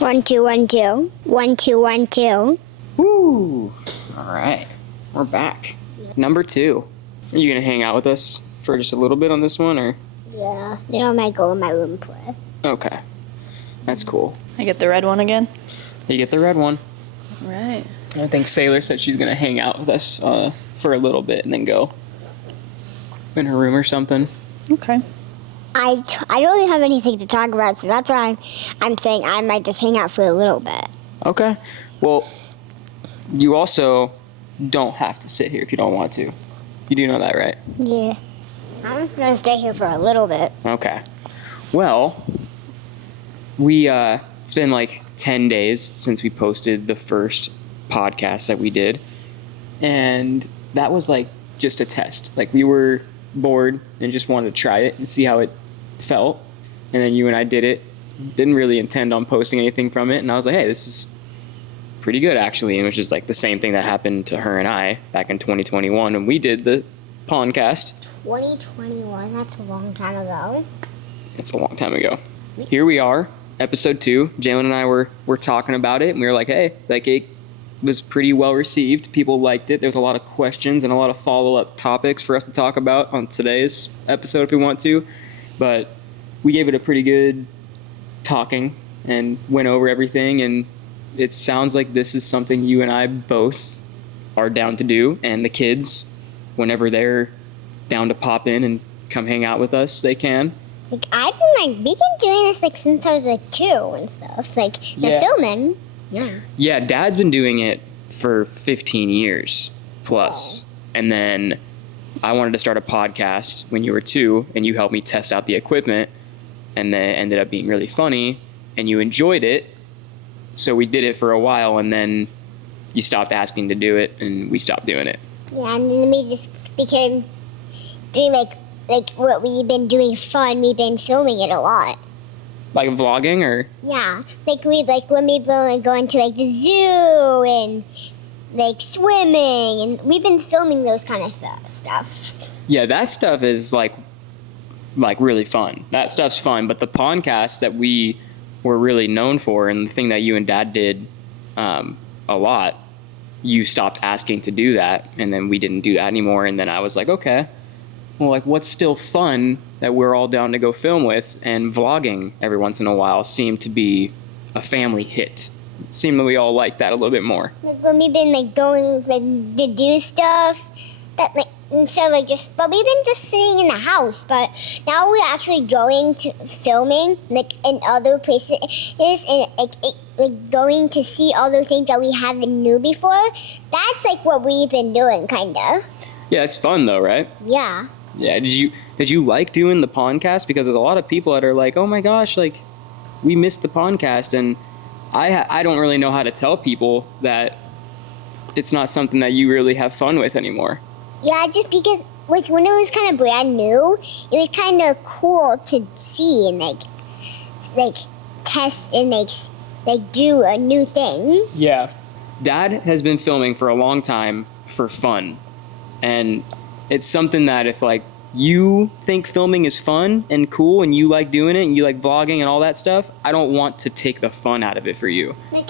1, 2, 1, 2. 1, 2, 1, 2. Woo! All right, we're back. Number 2. Are you gonna hang out with us for just a little bit on this one, or? Yeah. Then I might go in my room and play. Okay, that's cool. I get the red one again? You get the red one. All right. I think Sailor said she's gonna hang out with us for a little bit and then go in her room or something. Okay. I don't really have anything to talk about, so that's why I'm saying I might just hang out for a little bit. Okay. Well, you also don't have to sit here if you don't want to. You do know that, right? Yeah. I'm just gonna stay here for a little bit. Okay. Well, it's been like 10 days since we posted the first podcast that we did. And that was like just a test. Like we were bored and just wanted to try it and see how it felt. And then you and I did it. Didn't really intend on posting anything from it. And I was like, hey, this is pretty good actually. And it was just like the same thing that happened to her and I back in 2021 when we did the podcast. 2021, that's a long time ago. It's a long time ago. Here we are, episode 2. Jalen and I were talking about it, and we were like, hey, like it was pretty well received. People liked it. There's a lot of questions and a lot of follow-up topics for us to talk about on today's episode if we want to. But we gave it a pretty good talking and went over everything, and it sounds like this is something you and I both are down to do, and the kids, whenever they're down to pop in and come hang out with us, they can. Like, I've been we've been doing this like since I was like 2 and stuff. Like, the filming. Yeah. Yeah, Dad's been doing it for 15 years plus. Oh. And then I wanted to start a podcast when you were 2, and you helped me test out the equipment, and then it ended up being really funny, and you enjoyed it. So we did it for a while, and then you stopped asking to do it, and we stopped doing it. Yeah, and then we just became doing like what we've been doing fun. We've been filming it a lot. Like vlogging, or? Yeah, like when we've been going to like the zoo and like swimming, and we've been filming those kind of stuff. Yeah, that stuff is like really fun. That stuff's fun, but the podcast that we were really known for, and the thing that you and Dad did a lot, you stopped asking to do that, and then we didn't do that anymore. And then I was like, okay, well, like what's still fun that we're all down to go film with? And vlogging every once in a while seemed to be a family hit. Seemed that we all liked that a little bit more. Like when we've been like going like to do stuff, that like instead of but we've been just sitting in the house. But now we're actually going to filming like in other places, and like going to see other things that we haven't knew before. That's like what we've been doing, kinda. Yeah, it's fun though, right? Yeah. Yeah. Did you like doing the podcast? Because there's a lot of people that are like, oh my gosh, like we missed the podcast, and I don't really know how to tell people that it's not something that you really have fun with anymore. Yeah, just because like when it was kind of brand new, it was kind of cool to see and like test and like do a new thing. Yeah. Dad has been filming for a long time for fun. And it's something that if like you think filming is fun and cool and you like doing it and you like vlogging and all that stuff, I don't want to take the fun out of it for you. Like,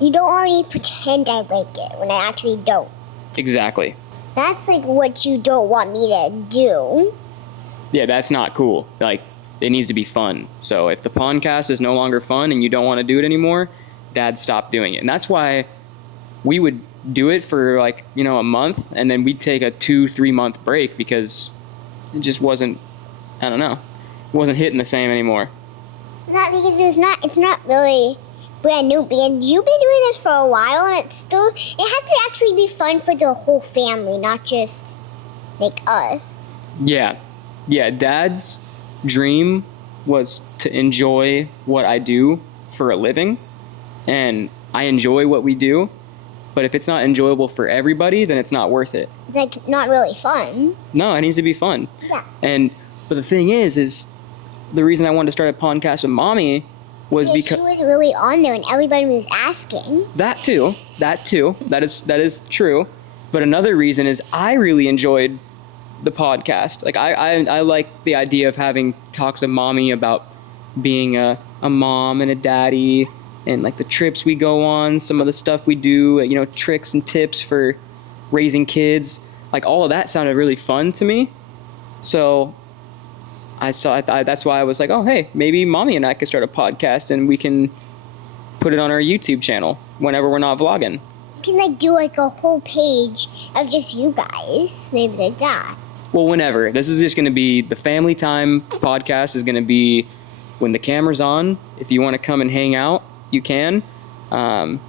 you don't want me to pretend I like it when I actually don't. Exactly. That's like what you don't want me to do. Yeah, that's not cool. Like, it needs to be fun. So if the podcast is no longer fun and you don't want to do it anymore, Dad stopped doing it. And that's why we would do it for like, a month, and then we'd take a 2-3 month break because it just wasn't, I don't know, it wasn't hitting the same anymore. Not because it's not really brand new, because you've been doing this for a while, and it has to actually be fun for the whole family, not just like us. Yeah. Dad's dream was to enjoy what I do for a living, and I enjoy what we do, but if it's not enjoyable for everybody, then it's not worth it. It's like not really fun. No, it needs to be fun. Yeah. But the thing is the reason I wanted to start a podcast with Mommy was because she was really on there and everybody was asking. That too. That is true. But another reason is I really enjoyed the podcast. Like I like the idea of having talks with Mommy about being a mom and a daddy and like the trips we go on, some of the stuff we do, you know, tricks and tips for raising kids. Like all of that sounded really fun to me. So that's why I was like, oh, hey, maybe mommy and I could start a podcast and we can put it on our YouTube channel whenever we're not vlogging. You can like do like a whole page of just you guys, maybe like that. Well, whenever. This is just going to be the family time podcast is going to be when the camera's on. If you want to come and hang out, you can.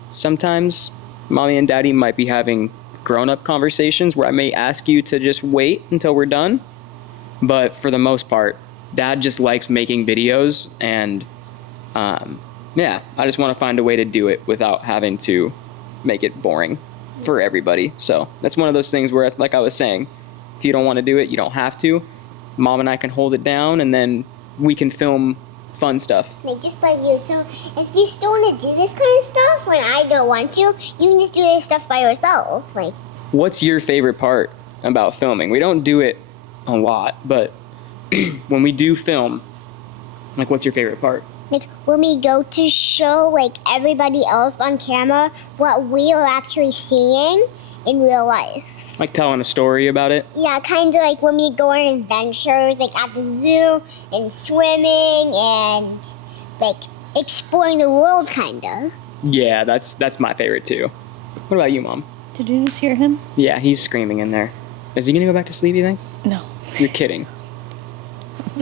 Sometimes mommy and daddy might be having grown-up conversations where I may ask you to just wait until we're done. But for the most part, dad just likes making videos, and yeah, I just want to find a way to do it without having to make it boring for everybody. So that's one of those things where, like I was saying, if you don't want to do it, you don't have to. Mom and I can hold it down, and then we can film fun stuff. Like just by you. So if you still want to do this kind of stuff when I don't want to, you can just do this stuff by yourself. Like, what's your favorite part about filming? We don't do it a lot, but when we do film, like, what's your favorite part? like when we go to show like everybody else on camera what we are actually seeing in real life. Like telling a story about it? Yeah, kind of like when we go on adventures, like at the zoo and swimming and like exploring the world, kind of. Yeah, that's my favorite too. What about you, Mom? Did you just hear him? Yeah, he's screaming in there. Is he gonna go back to sleep, you think? No. You're kidding.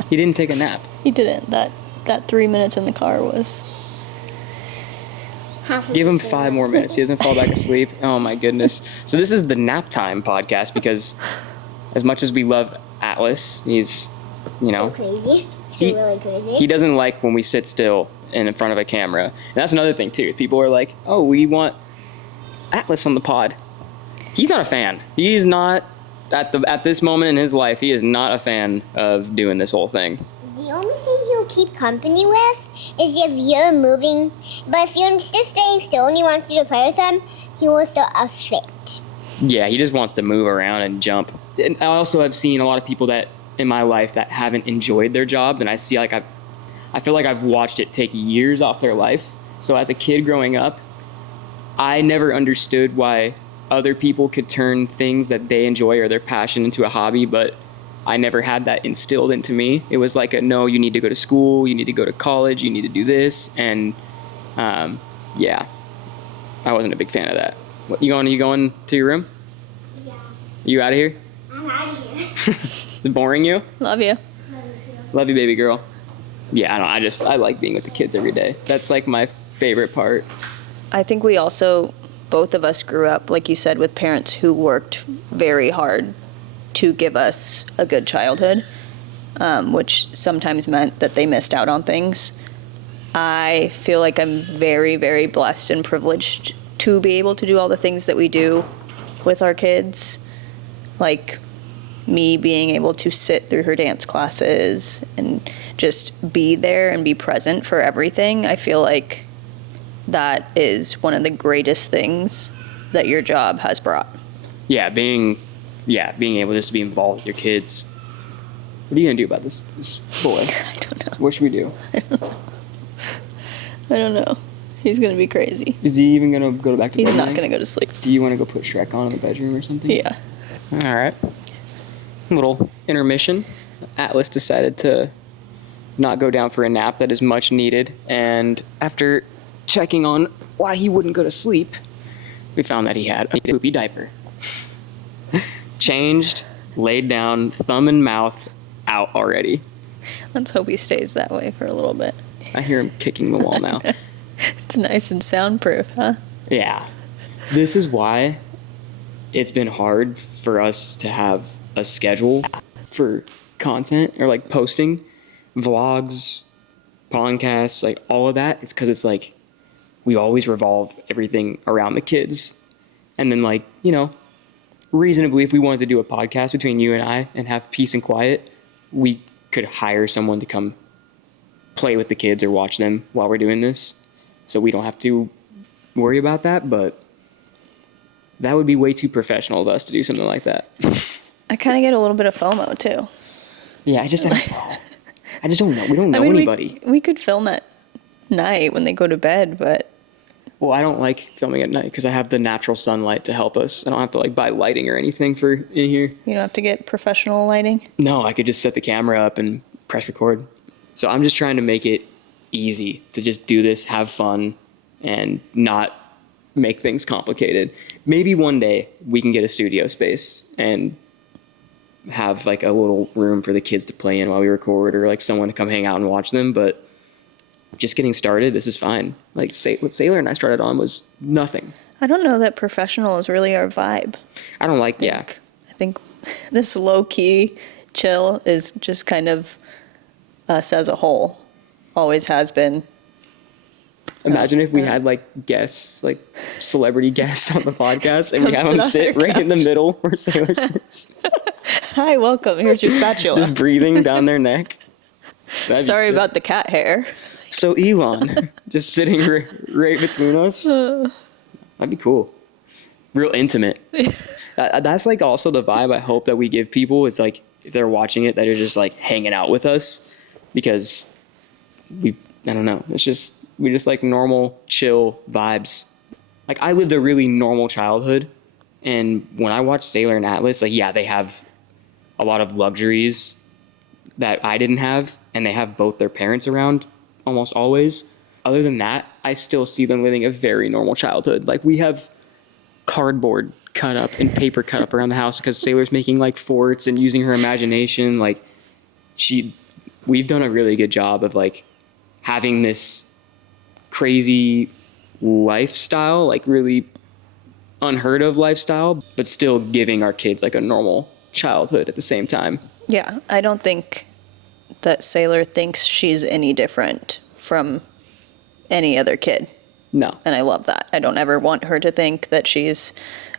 He didn't take a nap. He didn't. That 3 minutes in the car was... Give him 5 more minutes. If he doesn't fall back asleep. Oh my goodness. So this is the nap time podcast because as much as we love Atlas, he's, you know, Crazy. It's He- really crazy. he doesn't like when we sit still and in front of a camera. And that's another thing too. People are like, oh, we want Atlas on the pod. He's not a fan. He's not, at this moment in his life, he is not a fan of doing this whole thing. The only thing he'll keep company with is if you're moving. But if you're just staying still and he wants you to play with him, he will throw a fit. Yeah, he just wants to move around and jump. And I also have seen a lot of people that in my life that haven't enjoyed their job, and I see like I feel like I've watched it take years off their life. So as a kid growing up, I never understood why other people could turn things that they enjoy or their passion into a hobby, but I never had that instilled into me. It was like no, you need to go to school, you need to go to college, you need to do this, and yeah, I wasn't a big fan of that. What, you going to your room? Yeah. You out of here? I'm out of here. Is it boring you? Love you. Love you, baby girl. Yeah, I like being with the kids every day. That's like my favorite part. I think we also, both of us grew up, like you said, with parents who worked very hard to give us a good childhood, which sometimes meant that they missed out on things. I feel like I'm very, very blessed and privileged to be able to do all the things that we do with our kids, like me being able to sit through her dance classes and just be there and be present for everything. I feel like that is one of the greatest things that your job has brought. Yeah, being able just to be involved with your kids. What are you gonna do about this boy? I don't know. What should we do? I don't know. He's gonna be crazy. Is he even gonna go back to bed? He's not tonight? gonna go to sleep. Do you want to go put Shrek on in the bedroom or something? Yeah. All right. Little intermission. Atlas decided to not go down for a nap that is much needed, and after checking on why he wouldn't go to sleep, we found that he had a poopy diaper. Changed, laid down, thumb and mouth out already. Let's hope he stays that way for a little bit. I hear him kicking the wall now. It's nice and soundproof, huh? Yeah. This is why it's been hard for us to have a schedule for content or like posting vlogs, podcasts, like all of that. It's because it's like we always revolve everything around the kids. And then like, you know, reasonably, if we wanted to do a podcast between you and I and have peace and quiet, we could hire someone to come play with the kids or watch them while we're doing this. So we don't have to worry about that, but that would be way too professional of us to do something like that. I kind of get a little bit of FOMO too. Yeah, I just don't know. We don't know anybody. We could film at night when they go to bed, but Well, I don't like filming at night because I have the natural sunlight to help us. I don't have to like buy lighting or anything for in here. you don't have to get professional lighting. No, I could just set the camera up and press record. So I'm just trying to make it easy to just do this, have fun, and not make things complicated. Maybe one day we can get a studio space and have like a little room for the kids to play in while we record, or like someone to come hang out and watch them. But just getting started, this is fine. Like what Sailor and I started on was nothing. I don't know that professional is really our vibe. I don't like, I think this low-key chill is just kind of us as a whole. Always has been. Imagine if we had like guests, like celebrity guests on the podcast, and we Come have them sit on sit our right in the middle where Sailor sits, Hi, welcome. Here's your spatula. just breathing down their neck. That'd be Sorry sick. about the cat hair. So Elon, just sitting right between us. That'd be cool. Real intimate. That's like also the vibe I hope that we give people, is like if they're watching it, that are just like hanging out with us, because I don't know. We just like normal, chill vibes. Like I lived a really normal childhood, and when I watched Sailor and Atlas, like yeah, they have a lot of luxuries that I didn't have, and they have both their parents around almost always. Other than that, I still see them living a very normal childhood. Like we have cardboard cut up and paper cut up around the house because Sailor's making like forts and using her imagination. Like we've done a really good job of like having this crazy lifestyle, like really unheard of lifestyle, but still giving our kids like a normal childhood at the same time. Yeah, I don't think that Sailor thinks she's any different from any other kid. No. And I love that. I don't ever want her to think that she's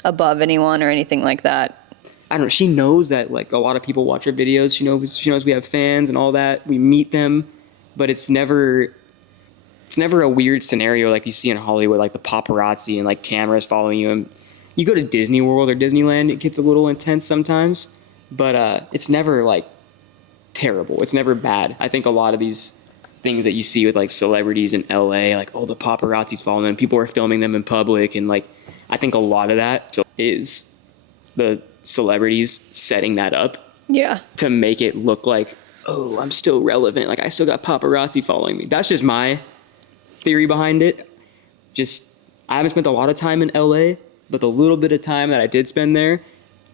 above anyone or anything like that. I don't know. She knows that like a lot of people watch her videos. She knows we have fans and all that. We meet them, but it's never a weird scenario like you see in Hollywood, like the paparazzi and like cameras following you. And you go to Disney World or Disneyland, it gets a little intense sometimes, but it's never like terrible. It's never bad. I think a lot of these things that you see with like celebrities in LA, like, oh, the paparazzi's following them, people are filming them in public, and like I think a lot of that is the celebrities setting that up. Yeah. To make it look like, oh, I'm still relevant, like I still got paparazzi following me. That's just my theory behind it. I haven't spent a lot of time in LA, but the little bit of time that I did spend there,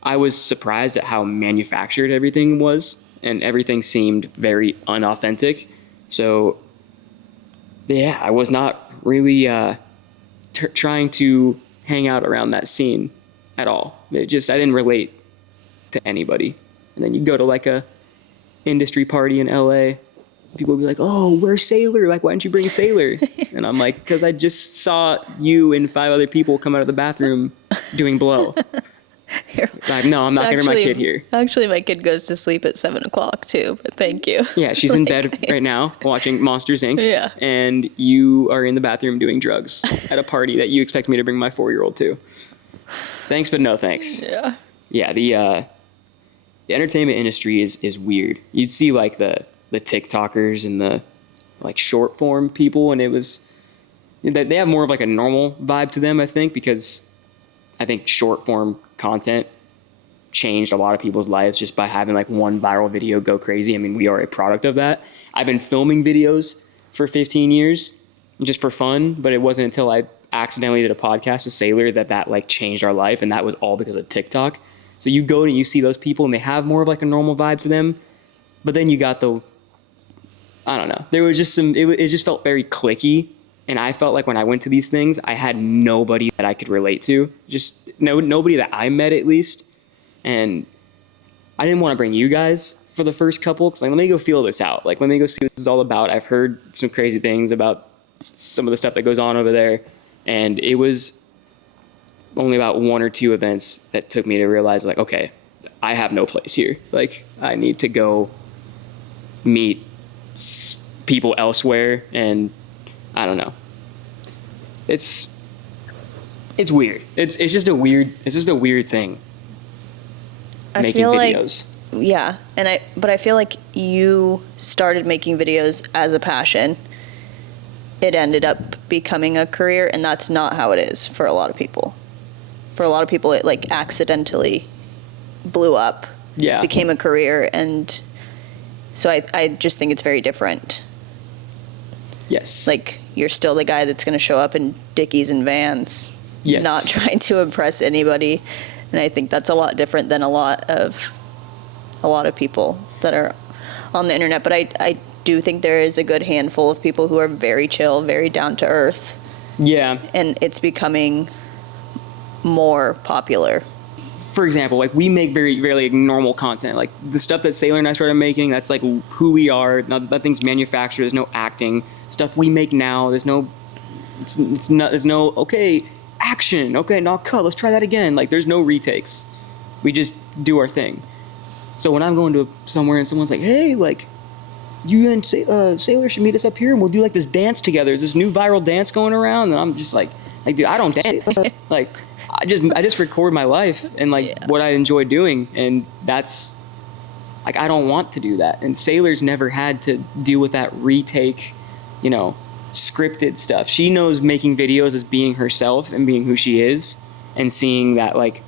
I was surprised at how manufactured everything was, and everything seemed very unauthentic. So yeah, I was not really trying to hang out around that scene at all. I didn't relate to anybody. And then you go to like a industry party in LA, people will be like, oh, where's Sailor? Like, why didn't you bring Sailor? And I'm like, because I just saw you and 5 other people come out of the bathroom doing blow. Like, no, I'm not going to bring my kid here. Actually, my kid goes to sleep at 7 o'clock too, but thank you. Yeah, she's in bed right now watching Monsters, Inc. Yeah. And you are in the bathroom doing drugs at a party that you expect me to bring my 4-year-old to. Thanks, but no thanks. Yeah. Yeah, the entertainment industry is weird. You'd see like the TikTokers and the like short form people, and they have more of like a normal vibe to them, I think, because I think short form content changed a lot of people's lives just by having like one viral video go crazy. I mean, we are a product of that. I've been filming videos for 15 years just for fun, but it wasn't until I accidentally did a podcast with Sailor that like changed our life, and that was all because of TikTok. So you go and you see those people and they have more of like a normal vibe to them, but then you got I don't know. There was just it just felt very cliquey, and I felt like when I went to these things, I had nobody that I could relate to. Just nobody that I met, at least. And I didn't want to bring you guys for the first couple, because like, let me go feel this out. Like, let me go see what this is all about. I've heard some crazy things about some of the stuff that goes on over there, and it was only about 1 or 2 events that took me to realize, like, okay, I have no place here. Like, I need to go meet people elsewhere, and I don't know. It's weird. It's just a weird thing. Making videos. Yeah, but I feel like you started making videos as a passion, it ended up becoming a career, and that's not how it is for a lot of people. For a lot of people, it like accidentally blew up, became a career, and so I just think it's very different. Yes. Like, you're still the guy that's going to show up in Dickies and Vans, Yes. not trying to impress anybody. And I think that's a lot different than a lot of people that are on the internet. But I do think there is a good handful of people who are very chill, very down to earth. Yeah. And it's becoming more popular. For example, like we make very like, normal content. Like the stuff that Sailor and I started making, that's like who we are. Nothing's manufactured. There's no acting. Stuff we make now. There's no okay, action. Okay, now cut. Let's try that again. Like there's no retakes. We just do our thing. So when I'm going to somewhere and someone's like, hey, like you and Sailor should meet us up here and we'll do like this dance together. There's this new viral dance going around, and I'm just like dude, I don't dance. Like I just record my life and like what I enjoy doing, and that's like I don't want to do that. And Sailor's never had to deal with that retake, scripted stuff. She knows making videos as being herself and being who she is, and seeing that like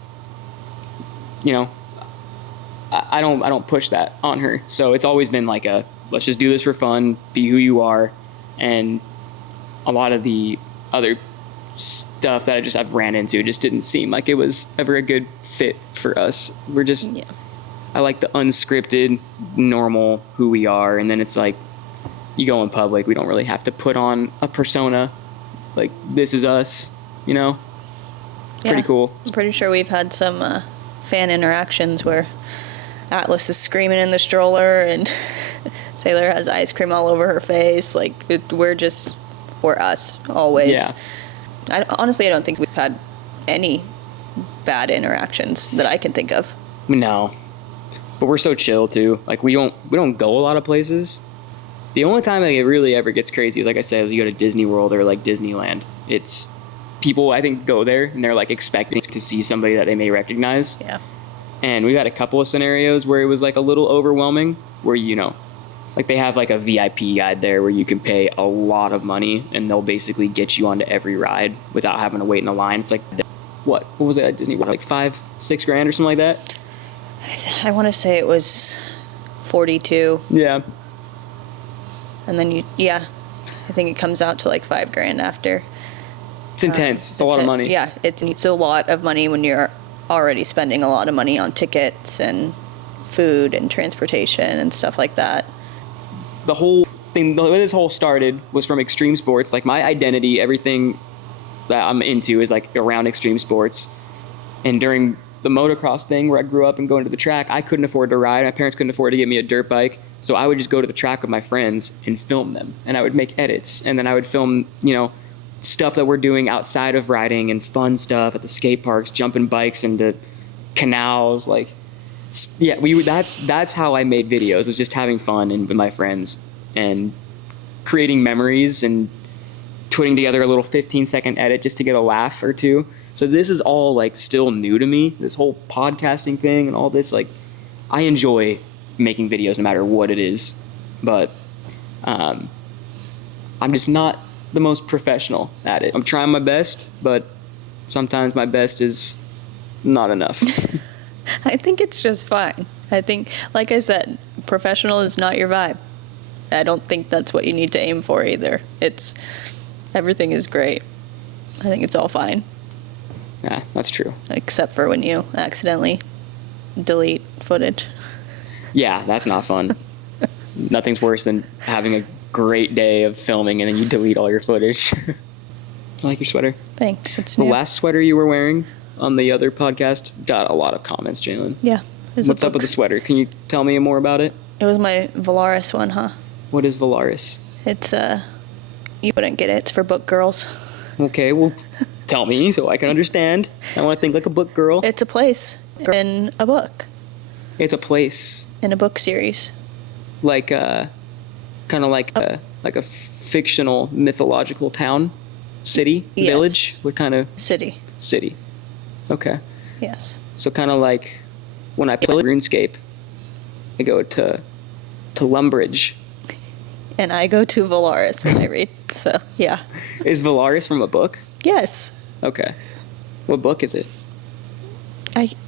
I don't push that on her. So it's always been like let's just do this for fun, be who you are. And a lot of the other stuff that I've ran into just didn't seem like it was ever a good fit for us. We're just I like the unscripted, normal who we are, and then it's like you go in public, we don't really have to put on a persona. Like this is us, Pretty cool. I'm pretty sure we've had some fan interactions where Atlas is screaming in the stroller and Sailor has ice cream all over her face. Like we're us always. Yeah. Honestly, I don't think we've had any bad interactions that I can think of. No, but we're so chill too. Like we don't go a lot of places. The only time like it really ever gets crazy is, like I said, is you go to Disney World or like Disneyland. It's people I think go there and they're like expecting to see somebody that they may recognize. Yeah. And we've had a couple of scenarios where it was like a little overwhelming, where like they have like a VIP guide there where you can pay a lot of money and they'll basically get you onto every ride without having to wait in a line. It's like what was it at Disney World, like $5-6 grand or something like that? I want to say it was 42. Yeah. And then I think it comes out to like $5 grand after. It's intense. It's a lot of money. Yeah, it's a lot of money when you're already spending a lot of money on tickets and food and transportation and stuff like that. The whole thing, the way this whole started was from extreme sports. Like my identity, everything that I'm into is like around extreme sports. And during the motocross thing where I grew up and going to the track, I couldn't afford to ride. My parents couldn't afford to get me a dirt bike. So I would just go to the track with my friends and film them. And I would make edits. And then I would film, stuff that we're doing outside of riding and fun stuff at the skate parks, jumping bikes into canals. Like, yeah, that's how I made videos, was just having fun and with my friends and creating memories and putting together a little 15-second edit just to get a laugh or two. So this is all like still new to me, this whole podcasting thing and all this. Like, I enjoy making videos no matter what it is, but I'm just not the most professional at it. I'm trying my best, but sometimes my best is not enough. I think it's just fine. I think, like I said, professional is not your vibe. I don't think that's what you need to aim for either. Everything is great. I think it's all fine. Yeah, that's true. Except for when you accidentally delete footage. Yeah, that's not fun. Nothing's worse than having a great day of filming and then you delete all your footage. I like your sweater. Thanks. It's the new. last sweater you were wearing on the other podcast got a lot of comments, Jalen. Yeah. What's up with the sweater? Can you tell me more about it? It was my Valaris one, huh? What is Valaris? It's you wouldn't get it. It's for book girls. Okay, well, tell me so I can understand. I want to think like a book girl. It's a place in a book. It's a place in a book series. Like kind of like a fictional mythological town, city, yes. Village. What kind of city? City. Okay. Yes. So kind of like when I play RuneScape, I go to Lumbridge, and I go to Valaris when I read. So, yeah. Is Valaris from a book? Yes. Okay. What book is it?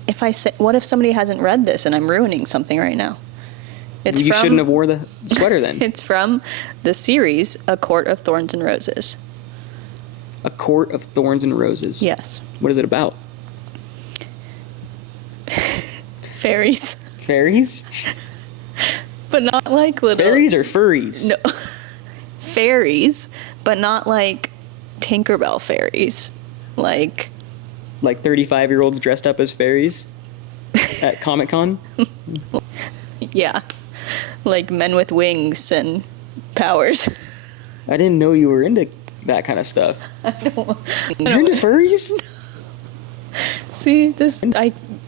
If I say, what if somebody hasn't read this and I'm ruining something right now? You shouldn't have wore the sweater then. It's from the series A Court of Thorns and Roses. A Court of Thorns and Roses. Yes. What is it about? Fairies. Fairies? But not like little... Fairies or furries? No. Fairies, but not like Tinkerbell fairies. Like 35-year-olds dressed up as fairies at Comic-Con? Yeah. Like men with wings and powers. I didn't know you were into that kind of stuff. You're into furries? See,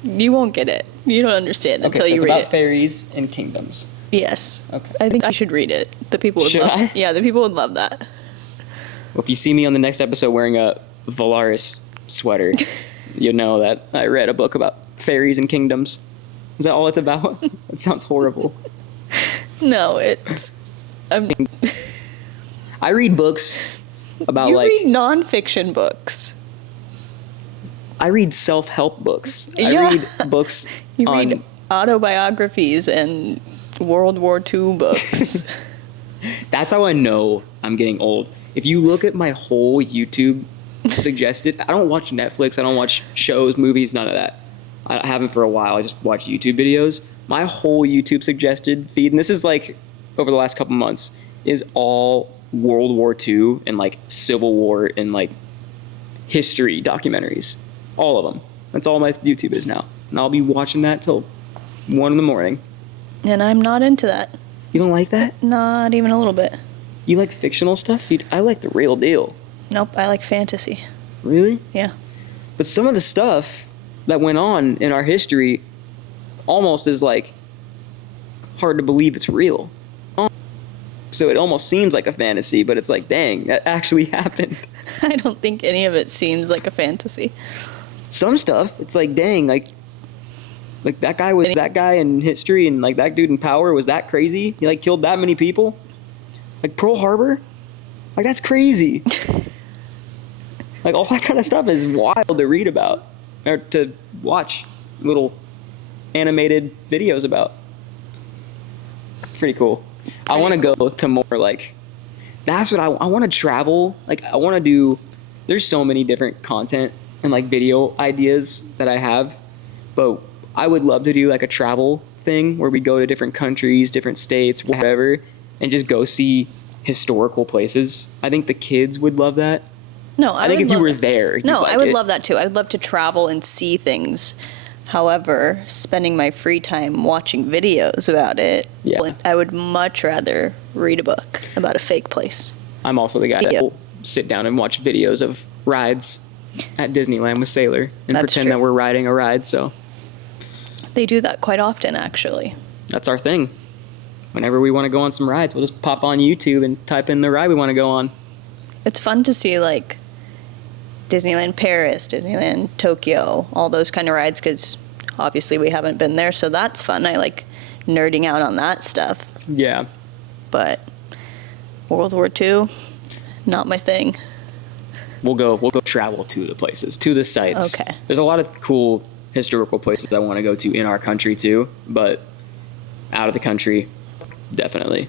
you won't get it. You don't understand until so you it's read about it. fairies and kingdoms. Yes. Okay. I think I should read it. The people would Should love I? Yeah, the people would love that. Well, if you see me on the next episode wearing a Valaris sweater, you know that I read a book about fairies and kingdoms. Is that all it's about? That sounds horrible. No, it's I read books about you read nonfiction books. I read self-help books. Yeah. I read books You on... read autobiographies and World War II books. That's how I know I'm getting old. If you look at my whole YouTube suggested, I don't watch Netflix, I don't watch shows, movies, none of that. I haven't for a while. I just watch YouTube videos. My whole YouTube suggested feed, and this is like over the last couple months, is all World War II and like Civil War and like history documentaries. All of them. That's all my YouTube is now. And I'll be watching that till 1 a.m. And I'm not into that. You don't like that? Not even a little bit. You like fictional stuff? I like the real deal. Nope, I like fantasy. Really? Yeah. But some of the stuff that went on in our history almost is like hard to believe it's real. So it almost seems like a fantasy, but it's like, dang, that actually happened. I don't think any of it seems like a fantasy. Some stuff, it's like, dang, like that guy was that guy in history, and like that dude in power was that crazy. He like killed that many people. Like Pearl Harbor, like that's crazy. Like all that kind of stuff is wild to read about or to watch little animated videos about. Pretty cool. I want to go to more like, that's what I want to travel. Like I want to do, there's so many different content and like video ideas that I have, but I would love to do like a travel thing where we go to different countries, different states, whatever, and just go see historical places. I think the kids would love that. No, I think if you were there, No, you'd like I would it. love that too. I would love to travel and see things. However, spending my free time watching videos about it, Yeah. I would much rather read a book about a fake place. I'm also the guy that Yeah. will sit down and watch videos of rides at Disneyland with Sailor and That's pretend true. that we're riding a ride. So They do that quite often, actually. that's our thing. Whenever we want to go on some rides, we'll just pop on YouTube and type in the ride we want to go on. It's fun to see, like, Disneyland Paris, Disneyland Tokyo, all those kind of rides, because obviously we haven't been there, so that's fun. I like nerding out on that stuff. Yeah. But World War II, not my thing. We'll go travel to the places, to the sites. Okay. There's a lot of cool historical places I want to go to in our country too, but out of the country, definitely.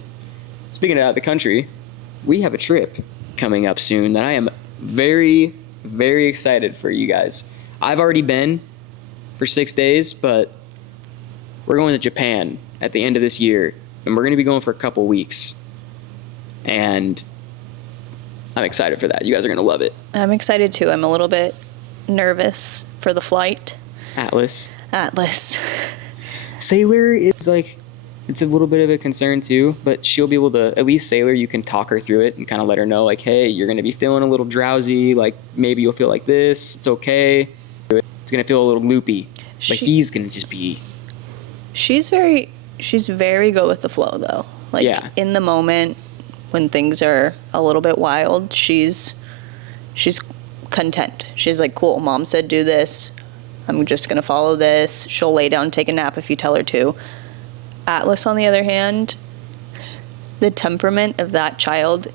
Speaking of out of the country, we have a trip coming up soon that I am very, very excited for you guys. I've already been for 6 days, but we're going to Japan at the end of this year, and we're going to be going for a couple weeks. And I'm excited for that. You guys are going to love it. I'm excited too. I'm a little bit nervous for the flight. Atlas. Sailor is like, it's a little bit of a concern too, but she'll be able to, at least Sailor, you can talk her through it and kind of let her know, like, hey, you're going to be feeling a little drowsy, like maybe you'll feel like this, it's okay. It's going to feel a little loopy, but he's going to just be... She's very go with the flow though. Like Yeah. in the moment when things are a little bit wild, she's content. She's like, cool, mom said do this. I'm just going to follow this. She'll lay down and take a nap if you tell her to. Atlas, on the other hand, the temperament of that child,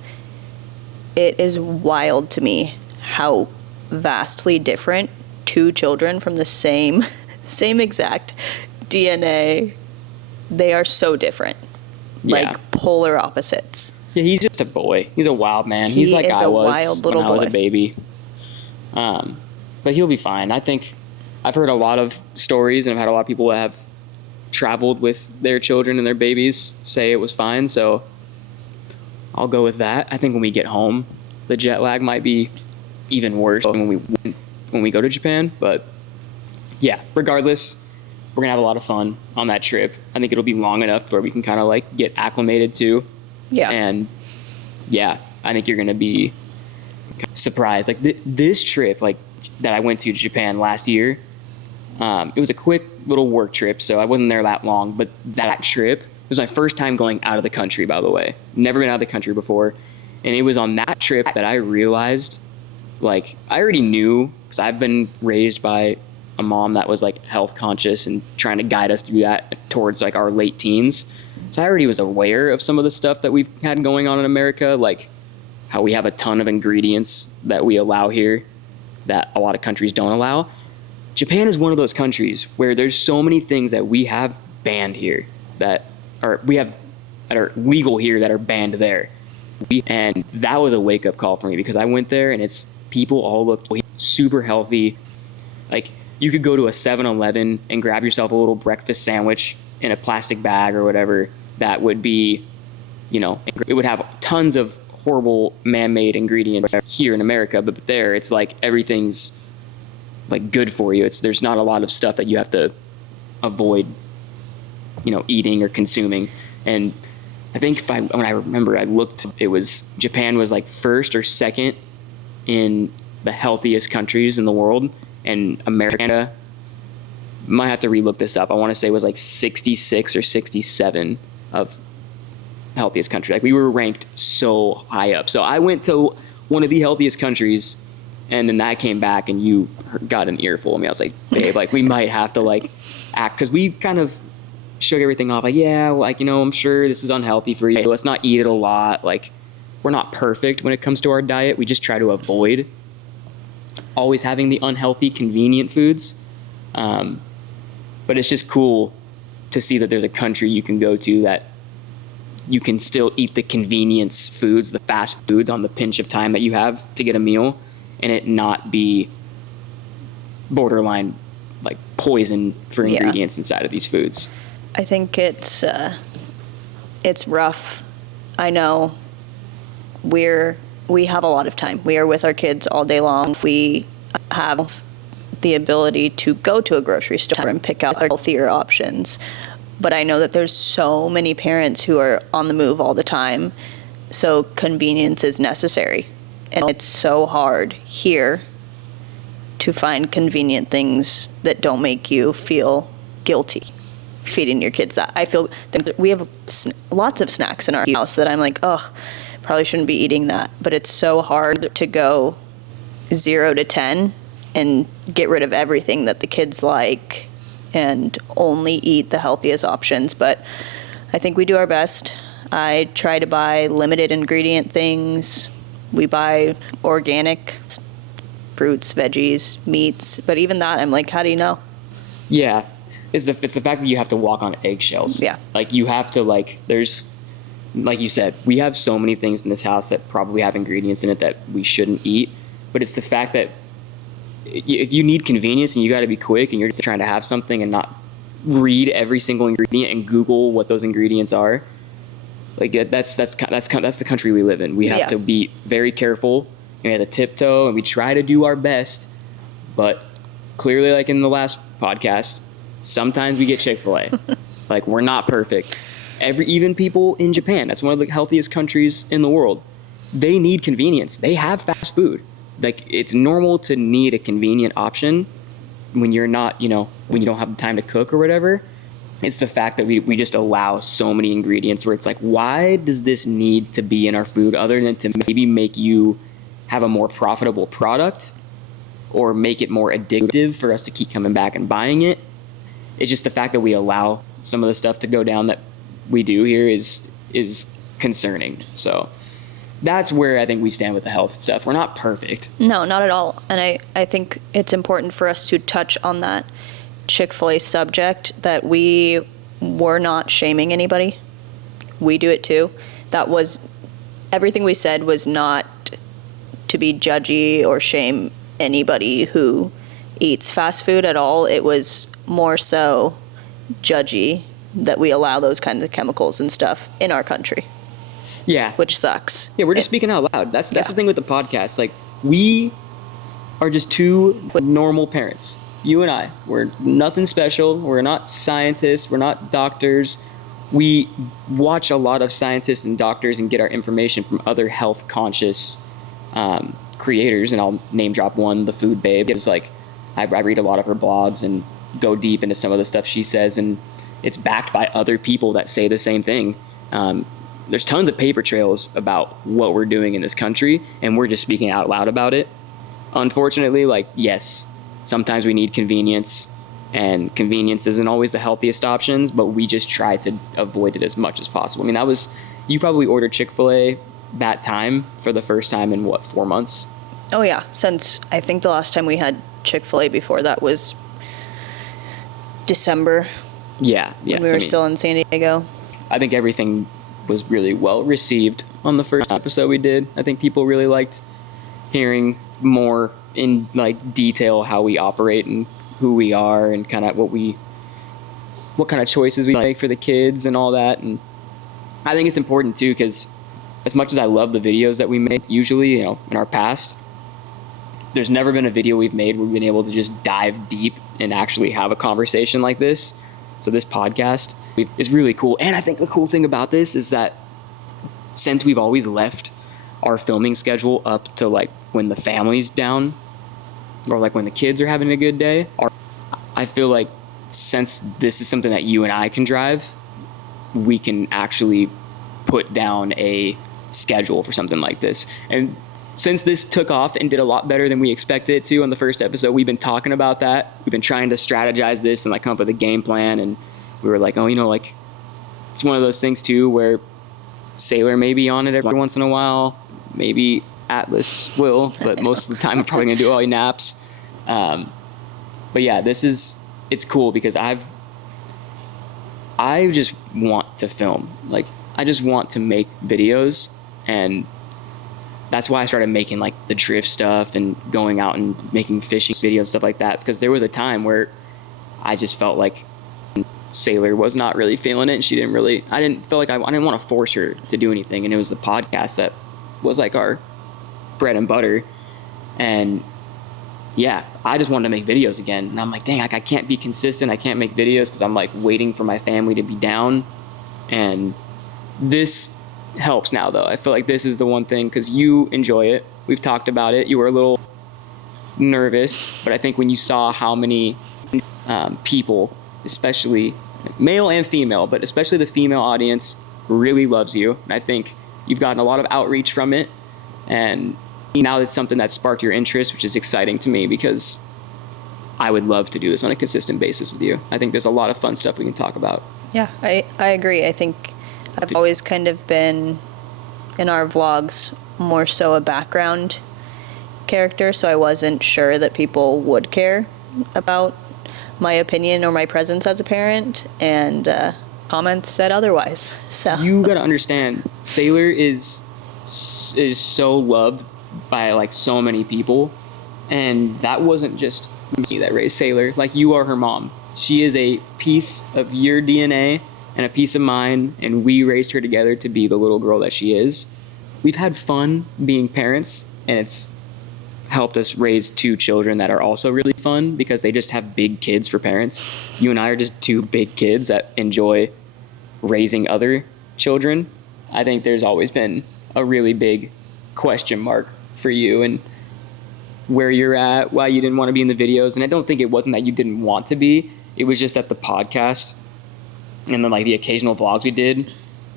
it is wild to me how vastly different two children from the same exact DNA, they are so different. Yeah. Like polar opposites. Yeah, he's just a boy. He's a wild man. He He's like is I a was wild little when I was a boy. baby. But he'll be fine. I think I've heard a lot of stories, and I've had a lot of people that have traveled with their children and their babies say it was fine. So I'll go with that. I think when we get home, the jet lag might be even worse when we go to Japan. But yeah, regardless, we're gonna have a lot of fun on that trip. I think it'll be long enough where we can kind of like get acclimated to. Yeah. And yeah, I think you're gonna be surprised. Like this trip, like that I went to Japan last year, it was a quick little work trip, so I wasn't there that long. But that trip was my first time going out of the country, by the way. Never been out of the country before. And it was on that trip that I realized, like, I already knew, because I've been raised by a mom that was like health conscious and trying to guide us through that towards like our late teens. So I already was aware of some of the stuff that we've had going on in America, like how we have a ton of ingredients that we allow here that a lot of countries don't allow. Japan is one of those countries where there's so many things that we have banned here that are legal here that are banned there. And that was a wake-up call for me, because I went there and it's people all looked super healthy. Like, you could go to a 7-Eleven and grab yourself a little breakfast sandwich in a plastic bag or whatever that would be, you know, it would have tons of horrible man-made ingredients here in America, but there it's like everything's like good for you. There's not a lot of stuff that you have to avoid, you know, eating or consuming. And I think when I remember, I looked, Japan was like first or second in the healthiest countries in the world, and America, might have to relook this up, I want to say it was like 66 or 67 of healthiest country. Like, we were ranked so high up. So I went to one of the healthiest countries, and then that came back and you got an earful of me. I was like, babe, like, we might have to like act, because we kind of shook everything off. Like, yeah, like, you know, I'm sure this is unhealthy for you. Let's not eat it a lot. Like, we're not perfect when it comes to our diet. We just try to avoid always having the unhealthy, convenient foods. But it's just cool to see that there's a country you can go to that you can still eat the convenience foods, the fast foods on the pinch of time that you have to get a meal, and it not be borderline like poison for ingredients inside of these foods. I think it's rough. I know we have a lot of time. We are with our kids all day long. We have the ability to go to a grocery store and pick out healthier options. But I know that there's so many parents who are on the move all the time. So convenience is necessary. And it's so hard here to find convenient things that don't make you feel guilty feeding your kids that. I feel that we have lots of snacks in our house that I'm like, oh, probably shouldn't be eating that. But it's so hard to go 0 to 10 and get rid of everything that the kids like and only eat the healthiest options. But I think we do our best. I try to buy limited ingredient things. We buy organic fruits, veggies, meats. But even that, I'm like, how do you know? Yeah. It's the fact that you have to walk on eggshells. Yeah. Like, you have to, like, there's, like you said, we have so many things in this house that probably have ingredients in it that we shouldn't eat. But it's the fact that if you need convenience and you got to be quick and you're just trying to have something and not read every single ingredient and Google what those ingredients are, like, that's the country we live in. We have to be very careful, and we have to tiptoe, and we try to do our best. But clearly, like in the last podcast, sometimes we get Chick-fil-A. Like, we're not perfect. Even people in Japan, that's one of the healthiest countries in the world, they need convenience. They have fast food. Like, it's normal to need a convenient option when you're not, you know, when you don't have the time to cook or whatever. It's the fact that we just allow so many ingredients where it's like, why does this need to be in our food other than to maybe make you have a more profitable product or make it more addictive for us to keep coming back and buying it? It's just the fact that we allow some of the stuff to go down that we do here is concerning. So that's where I think we stand with the health stuff. We're not perfect. No, not at all. And I think it's important for us to touch on that Chick-fil-A subject, that we were not shaming anybody. We do it too. That was, everything we said was not to be judgy or shame anybody who eats fast food at all. It was more so judgy that we allow those kinds of chemicals and stuff in our country. Yeah. Which sucks. Yeah, we're just speaking out loud. That's the thing with the podcast. Like, we are just two normal parents. You and I. We're nothing special. We're not scientists. We're not doctors. We watch a lot of scientists and doctors and get our information from other health conscious creators. And I'll name drop one, the Food Babe. It's like, I read a lot of her blogs and go deep into some of the stuff she says, and it's backed by other people that say the same thing. There's tons of paper trails about what we're doing in this country, and we're just speaking out loud about it. Unfortunately, like, yes, sometimes we need convenience, and convenience isn't always the healthiest options, but we just try to avoid it as much as possible. I mean, you probably ordered Chick-fil-A that time for the first time in 4 months? Oh yeah, since I think the last time we had Chick-fil-A before that was December. Yeah. When we were still in San Diego. I think everything was really well received on the first episode we did. I think people really liked hearing more in like detail how we operate and who we are and kind of what kind of choices we make for the kids and all that. And I think it's important too, because as much as I love the videos that we make, usually, in our past, there's never been a video we've made where we've been able to just dive deep and actually have a conversation like this. So this podcast is really cool. And I think the cool thing about this is that since we've always left our filming schedule up to like when the family's down or like when the kids are having a good day, I feel like since this is something that you and I can drive, we can actually put down a schedule for something like this. And since this took off and did a lot better than we expected it to on the first episode, we've been talking about that. We've been trying to strategize this and like come up with a game plan. And we were like, like it's one of those things too where Sailor may be on it every once in a while. Maybe Atlas will, but most of the time I'm probably gonna do all he naps. But yeah, it's cool because I just want to film. Like, I just want to make videos, and that's why I started making like the drift stuff and going out and making fishing videos and stuff like that. It's because there was a time where I just felt like Sailor was not really feeling it, and I didn't want to force her to do anything. And it was the podcast that was like our bread and butter. And yeah, I just wanted to make videos again. And I'm like, dang, I can't be consistent. I can't make videos because I'm like waiting for my family to be down. And this helps now though. I feel like this is the one thing, because you enjoy it. We've talked about it. You were a little nervous, but I think when you saw how many people, especially male and female, but especially the female audience, really loves you. And I think you've gotten a lot of outreach from it. And now it's something that sparked your interest, which is exciting to me because I would love to do this on a consistent basis with you. I think there's a lot of fun stuff we can talk about. Yeah, I agree. I think I've always kind of been, in our vlogs, more so a background character, so I wasn't sure that people would care about my opinion or my presence as a parent, and comments said otherwise. So you gotta understand, Sailor is so loved by like so many people, and that wasn't just me that raised Sailor. Like, you are her mom. She is a piece of your DNA and a piece of mine, and we raised her together to be the little girl that she is. We've had fun being parents, and it's helped us raise two children that are also really fun because they just have big kids for parents. You and I are just two big kids that enjoy raising other children. I think there's always been a really big question mark for you and where you're at, why you didn't want to be in the videos. And I don't think it wasn't that you didn't want to be. It was just that the podcast and then like the occasional vlogs we did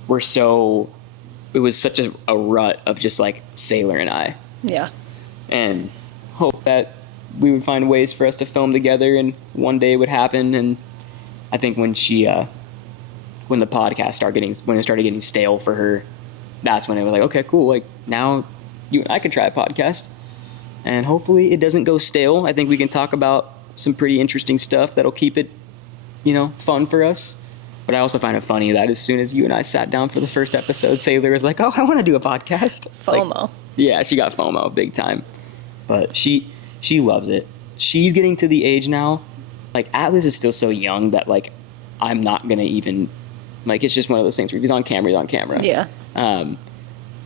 were it was such a rut of just like Sailor and I. Yeah. And hope that we would find ways for us to film together and one day it would happen. And I think when the podcast started getting stale for her, that's when it was like, okay, cool. Like now you and I can try a podcast, and hopefully it doesn't go stale. I think we can talk about some pretty interesting stuff that'll keep it, fun for us. But I also find it funny that as soon as you and I sat down for the first episode, Sailor was like, oh, I want to do a podcast. It's like, FOMO. yeah, she got FOMO big time. But she loves it. She's getting to the age now. Like, Atlas is still so young that, like, I'm not going to even, like, it's just one of those things where if he's on camera, he's on camera. Yeah.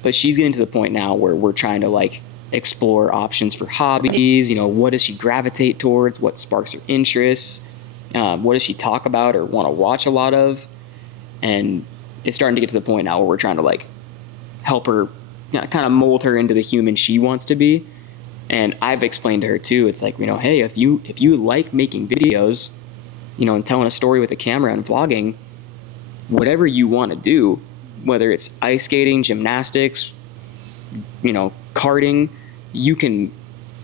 But she's getting to the point now where we're trying to, like, explore options for hobbies. What does she gravitate towards? What sparks her interests? What does she talk about or want to watch a lot of? And it's starting to get to the point now where we're trying to, like, help her, kind of mold her into the human she wants to be. And I've explained to her too, it's like, hey, if you like making videos, and telling a story with a camera and vlogging, whatever you want to do, whether it's ice skating, gymnastics, karting, you can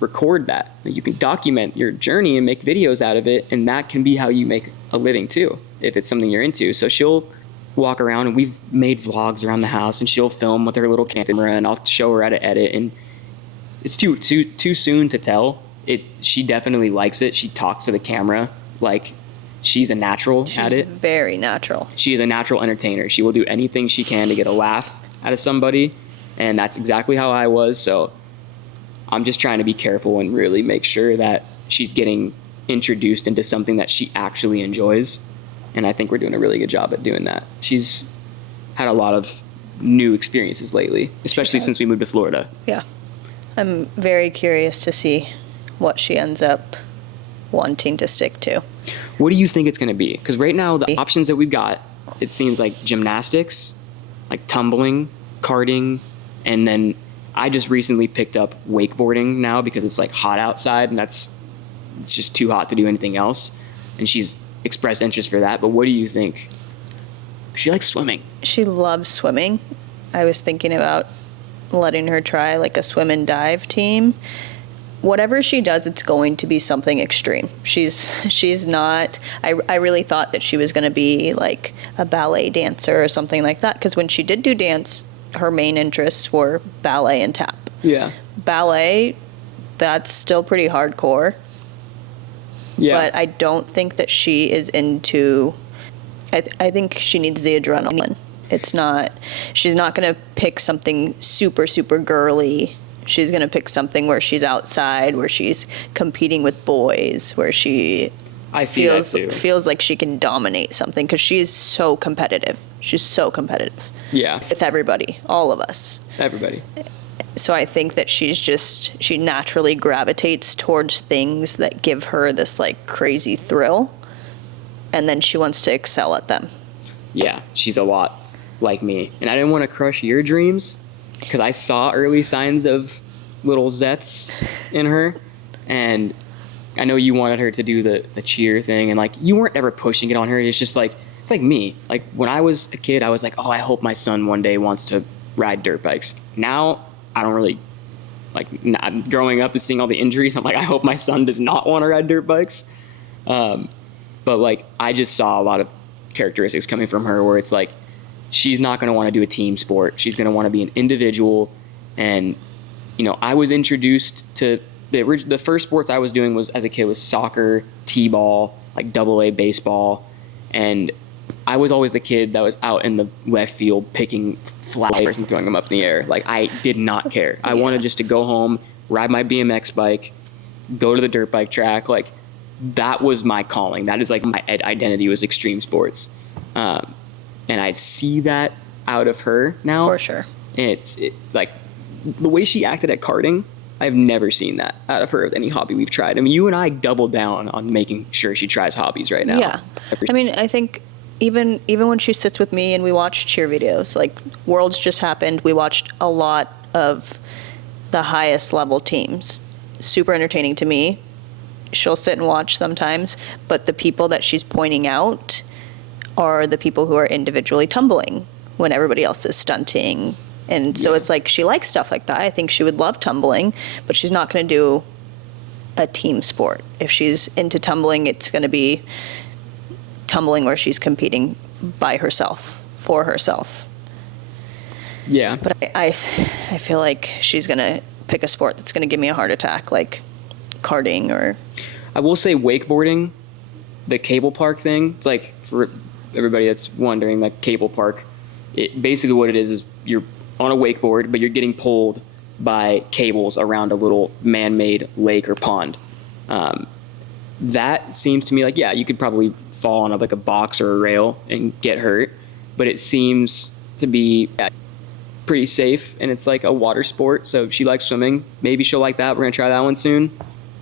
record that. You can document your journey and make videos out of it, and that can be how you make a living too, if it's something you're into. So she'll walk around, and we've made vlogs around the house, and she'll film with her little camera, and I'll show her how to edit, and it's too soon to tell. She definitely likes it. She talks to the camera like she's a natural at it. She's very natural. She is a natural entertainer. She will do anything she can to get a laugh out of somebody, and that's exactly how I was. So I'm just trying to be careful and really make sure that she's getting introduced into something that she actually enjoys, and I think we're doing a really good job at doing that. She's had a lot of new experiences lately, especially since we moved to Florida. Yeah. I'm very curious to see what she ends up wanting to stick to. What do you think it's going to be? Because right now, the options that we've got, it seems like gymnastics, like tumbling, karting, and then I just recently picked up wakeboarding now because it's like hot outside, and it's just too hot to do anything else. And she's expressed interest for that. But what do you think? She likes swimming. She loves swimming. I was thinking about letting her try like a swim and dive team. Whatever she does, it's going to be something extreme. She's not, I really thought that she was going to be like a ballet dancer or something like that, because when she did do dance, her main interests were ballet and tap. Yeah. Ballet, that's still pretty hardcore. Yeah. But I don't think that she is into, I think she needs the adrenaline. She's not going to pick something super, super girly. She's going to pick something where she's outside, where she's competing with boys, where she feels like she can dominate something, because she is so competitive. She's so competitive. Yeah. With everybody, all of us. Everybody. So I think that she naturally gravitates towards things that give her this like crazy thrill, and then she wants to excel at them. Yeah, she's a lot like me. And I didn't want to crush your dreams because I saw early signs of little Zeths in her. And I know you wanted her to do the cheer thing, and like you weren't ever pushing it on her. It's just like, it's like me. Like when I was a kid, I was like, oh, I hope my son one day wants to ride dirt bikes. Now I don't really, like, not growing up and seeing all the injuries, I'm like, I hope my son does not want to ride dirt bikes. But like I just saw a lot of characteristics coming from her where it's like, she's not going to want to do a team sport. She's going to want to be an individual. And, I was introduced to the first sports I was doing was as a kid was soccer, t-ball, like AA baseball. And I was always the kid that was out in the left field picking flowers and throwing them up in the air. Like I did not care. I wanted just to go home, ride my BMX bike, go to the dirt bike track. Like that was my calling. That is like my identity was extreme sports. And I'd see that out of her now. For sure. It's like the way she acted at karting, I've never seen that out of her with any hobby we've tried. I mean, you and I doubled down on making sure she tries hobbies right now. Yeah. I mean, I think even when she sits with me and we watch cheer videos, like Worlds just happened, we watched a lot of the highest level teams. Super entertaining to me. She'll sit and watch sometimes, but the people that she's pointing out are the people who are individually tumbling when everybody else is stunting. And so it's like she likes stuff like that. I think she would love tumbling, but she's not going to do a team sport. If she's into tumbling, it's going to be tumbling where she's competing by herself, for herself. Yeah. But I feel like she's going to pick a sport that's going to give me a heart attack, like karting or... I will say wakeboarding, the cable park thing, it's like, for everybody that's wondering, like cable park, basically what it is you're on a wakeboard, but you're getting pulled by cables around a little man-made lake or pond. That seems to me like, yeah, you could probably fall on like a box or a rail and get hurt, but it seems to be pretty safe, and it's like a water sport, so if she likes swimming, maybe she'll like that. We're gonna try that one soon.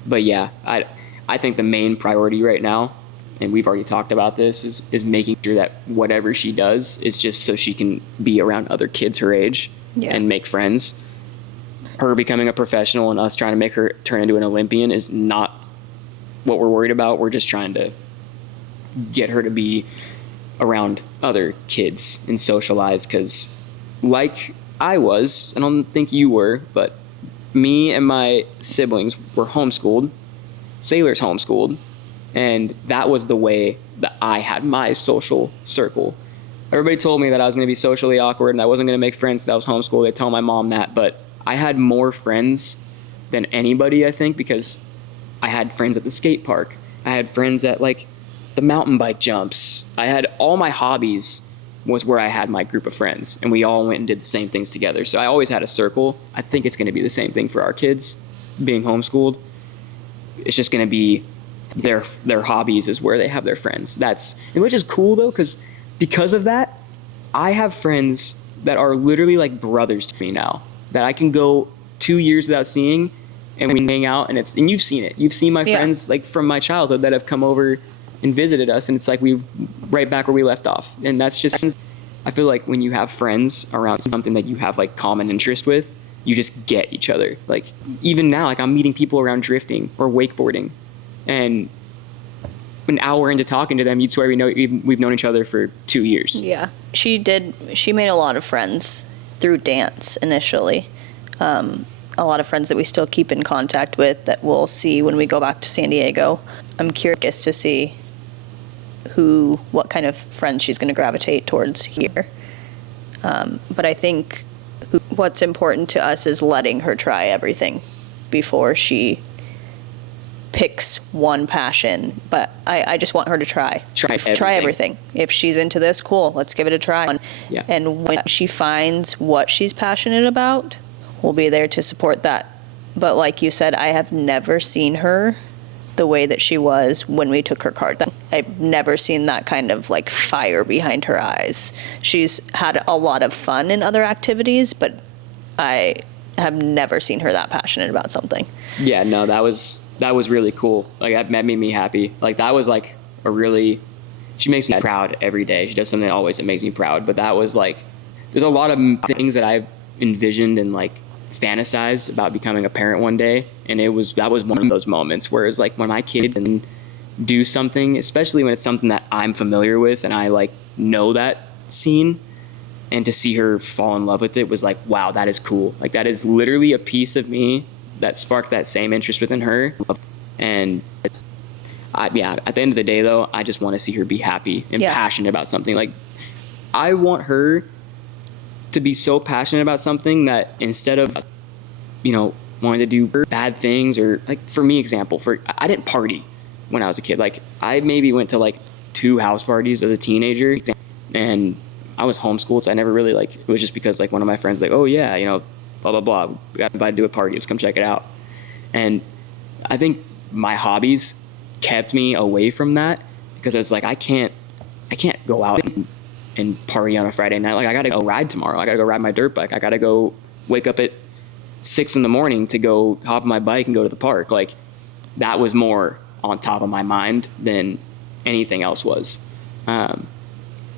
But yeah, I think the main priority right now, and we've already talked about this, is making sure that whatever she does is just so she can be around other kids her age and make friends. Her becoming a professional and us trying to make her turn into an Olympian is not what we're worried about. We're just trying to get her to be around other kids and socialize, because like I was, I don't think you were, but me and my siblings were homeschooled. Sailor's homeschooled, and that was the way that I had my social circle. Everybody told me that I was going to be socially awkward and I wasn't going to make friends because I was homeschooled. They tell my mom that, but I had more friends than anybody, I think, because I had friends at the skate park. I had friends at like the mountain bike jumps. I had all my hobbies was where I had my group of friends, and we all went and did the same things together. So I always had a circle. I think it's going to be the same thing for our kids being homeschooled. It's just going to be their hobbies is where they have their friends. Which is cool though, because of that, I have friends that are literally like brothers to me now that I can go 2 years without seeing, and we hang out, and you've seen it. You've seen my friends like from my childhood that have come over and visited us, and it's like we right back where we left off. And that's just, I feel like when you have friends around something that you have like common interest with, you just get each other. Like even now, like I'm meeting people around drifting or wakeboarding, and an hour into talking to them, you'd swear we've known each other for 2 years. Yeah, she made a lot of friends through dance initially. A lot of friends that we still keep in contact with that we'll see when we go back to San Diego. I'm curious to see what kind of friends she's going to gravitate towards here. But I think what's important to us is letting her try everything before she picks one passion. But I just want her to try everything. If she's into this, cool, let's give it a try. Yeah. And when she finds what she's passionate about, we'll be there to support that. But like you said, I have never seen her the way that she was when we took her karting. I've never seen that kind of like fire behind her eyes. She's had a lot of fun in other activities, but I have never seen her that passionate about something. Yeah, no, that was really cool. Like that made me happy. Like that was like she makes me proud every day. She does something always that makes me proud. But that was like, there's a lot of things that I've envisioned and like fantasized about becoming a parent one day, and that was one of those moments where it's like when my kid can do something, especially when it's something that I'm familiar with and I like know that scene, and to see her fall in love with it was like, wow, that is cool. Like that is literally a piece of me that sparked that same interest within her. And at the end of the day though, I just want to see her be happy and passionate about something. Like I want her to be so passionate about something that instead of, wanting to do bad things, or like for me, I didn't party when I was a kid. Like I maybe went to like 2 house parties as a teenager, and I was homeschooled, so I never really it was just because like one of my friends like, oh yeah, blah, blah, blah, we got invited to a party, let's come check it out. And I think my hobbies kept me away from that, because it's like, I can't go out and party on a Friday night. Like I gotta go ride tomorrow. I gotta go ride my dirt bike. I gotta go wake up at 6 a.m. to go hop on my bike and go to the park. Like that was more on top of my mind than anything else was.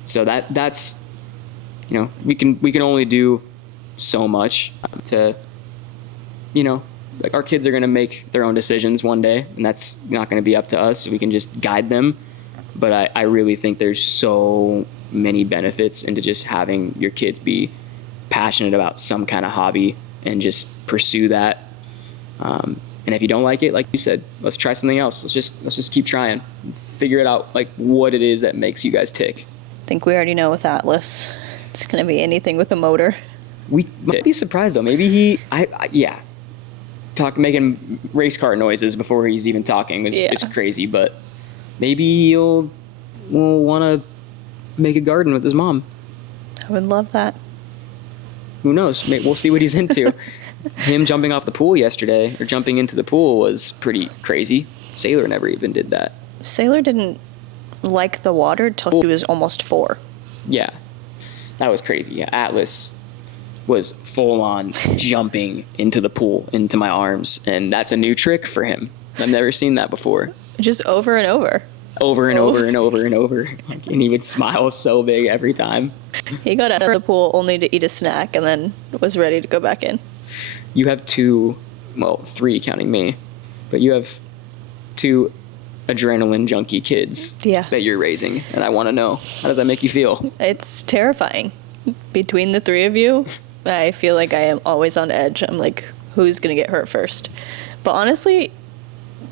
So that's, we can only do so much to, like our kids are going to make their own decisions one day, and that's not going to be up to us. We can just guide them. But I really think there's so many benefits into just having your kids be passionate about some kind of hobby and just pursue that. And if you don't like it, like you said, let's try something else. Let's just keep trying, figure it out, like what it is that makes you guys tick. I think we already know with Atlas, it's going to be anything with a motor. We might be surprised though. Maybe yeah. Making race car noises before he's even talking is crazy, but maybe will want to make a garden with his mom. I would love that. Who knows? We'll see what he's into. Him jumping off the pool yesterday, or jumping into the pool, was pretty crazy. Sailor never even did that. Sailor didn't like the water till he was almost 4. Yeah, that was crazy. Yeah, Atlas was full on jumping into the pool, into my arms, and that's a new trick for him. I've never seen that before. Just over and over. Over and over and over and over. And he would smile so big every time. He got out of the pool only to eat a snack and then was ready to go back in. You have 3 counting me, but you have 2 adrenaline junkie kids that you're raising, and I want to know, how does that make you feel? It's terrifying. Between the 3 of you, I feel like I am always on edge. I'm like, who's going to get hurt first? But honestly,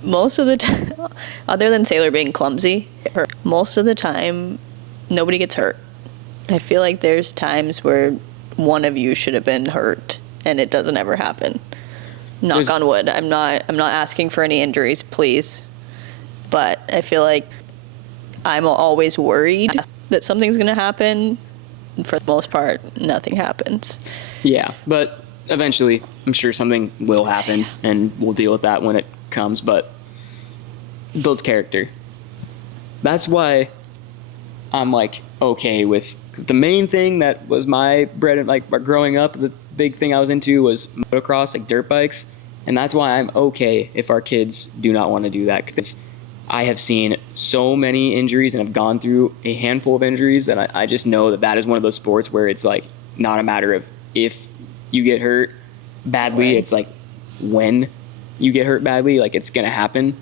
most of the time, other than Sailor being clumsy, most of the time, nobody gets hurt. I feel like there's times where one of you should have been hurt, and it doesn't ever happen. Knock on wood. I'm not asking for any injuries, please. But I feel like I'm always worried that something's going to happen. For the most part, nothing happens. Yeah, but eventually, I'm sure something will happen, and we'll deal with that when it comes, but it builds character. That's why I'm, like, okay with... Because the main thing that was my bread and, like, growing up, the big thing I was into was motocross, like dirt bikes, and that's why I'm okay if our kids do not want to do that, because I have seen so many injuries and have gone through a handful of injuries, and I just know that is one of those sports where it's like not a matter of if you get hurt badly, right. It's like when you get hurt badly, like it's gonna happen.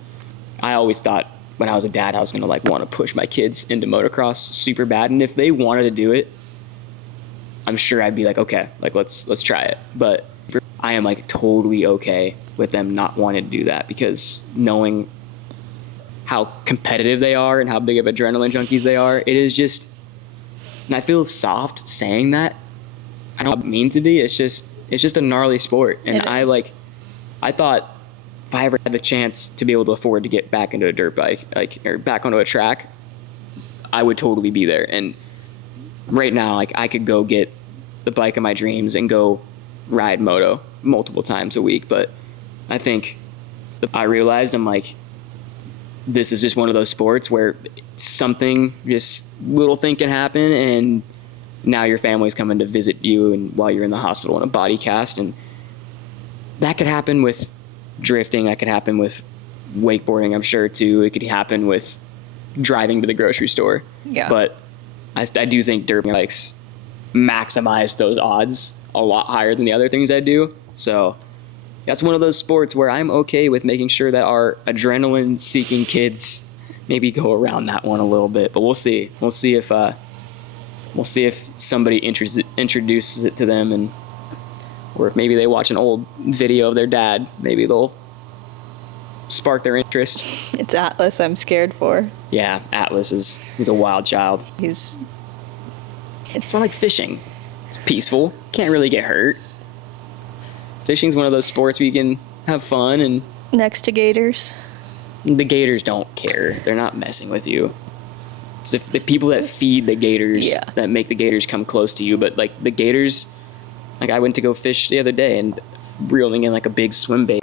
I always thought when I was a dad I was gonna like want to push my kids into motocross super bad, and if they wanted to do it, I'm sure I'd be like, okay, like let's try it. But I am like totally okay with them not wanting to do that, because knowing how competitive they are and how big of adrenaline junkies they are, it is just, and I feel soft saying that. I don't mean to be. It's just a gnarly sport, and I thought if I ever had the chance to be able to afford to get back into a dirt bike, like, or back onto a track, I would totally be there. And right now, like, I could go get the bike of my dreams and go ride moto multiple times a week, but I think I realized I'm like, this is just one of those sports where something, just little thing can happen, and now your family's coming to visit you and while you're in the hospital in a body cast. And that could happen with drifting. That could happen with wakeboarding, I'm sure, too. It could happen with driving to the grocery store. Yeah. But I do think dirt bikes maximize those odds a lot higher than the other things I do. So that's one of those sports where I'm okay with making sure that our adrenaline-seeking kids maybe go around that one a little bit. But we'll see. We'll see if somebody introduces it to them, or if maybe they watch an old video of their dad.Maybe they'll spark their interest. It's Atlas I'm scared for. Yeah, Atlas he's a wild child. It's not like fishing. It's peaceful. Can't really get hurt. Fishing's one of those sports where you can have fun, and next to gators. The gators don't care. They're not messing with you. It's if the people that feed the gators that make the gators come close to you. But like the gators, like I went to go fish the other day and reeling in like a big swim bait.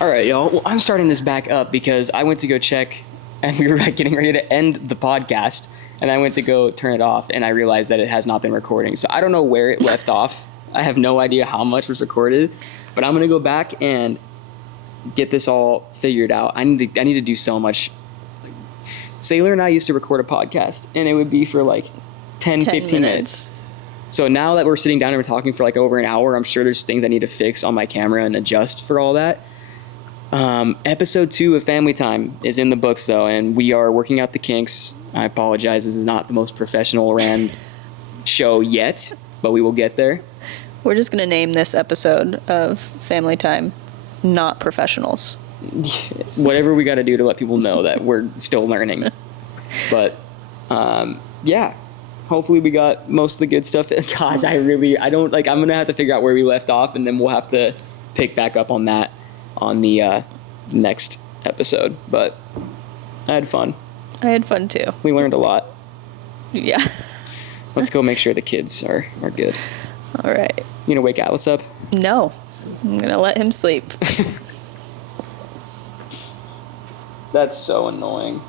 All right, y'all. Well, I'm starting this back up because I went to go check, and we were getting ready to end the podcast, and I went to go turn it off, and I realized that it has not been recording. So I don't know where it left off. I have no idea how much was recorded, but I'm going to go back and get this all figured out. I need to do so much. Sailor and I used to record a podcast, and it would be for like 10 15 minutes. So now that we're sitting down and we're talking for like over an hour, I'm sure there's things I need to fix on my camera and adjust for all that. Episode 2 of Family Time is in the books, though, and we are working out the kinks. I apologize. This is not the most professional ran show yet, but we will get there. We're just going to name this episode of Family Time Not Professionals. Whatever we got to do to let people know that we're still learning. But, yeah. hopefully we got most of the good stuff. Gosh, I don't like. I'm gonna have to figure out where we left off, and then we'll have to pick back up on that on the next episode. But I had fun. I had fun too. We learned a lot. Yeah. Let's go make sure the kids are good. All right. You gonna wake Alice up? No, I'm gonna let him sleep. That's so annoying.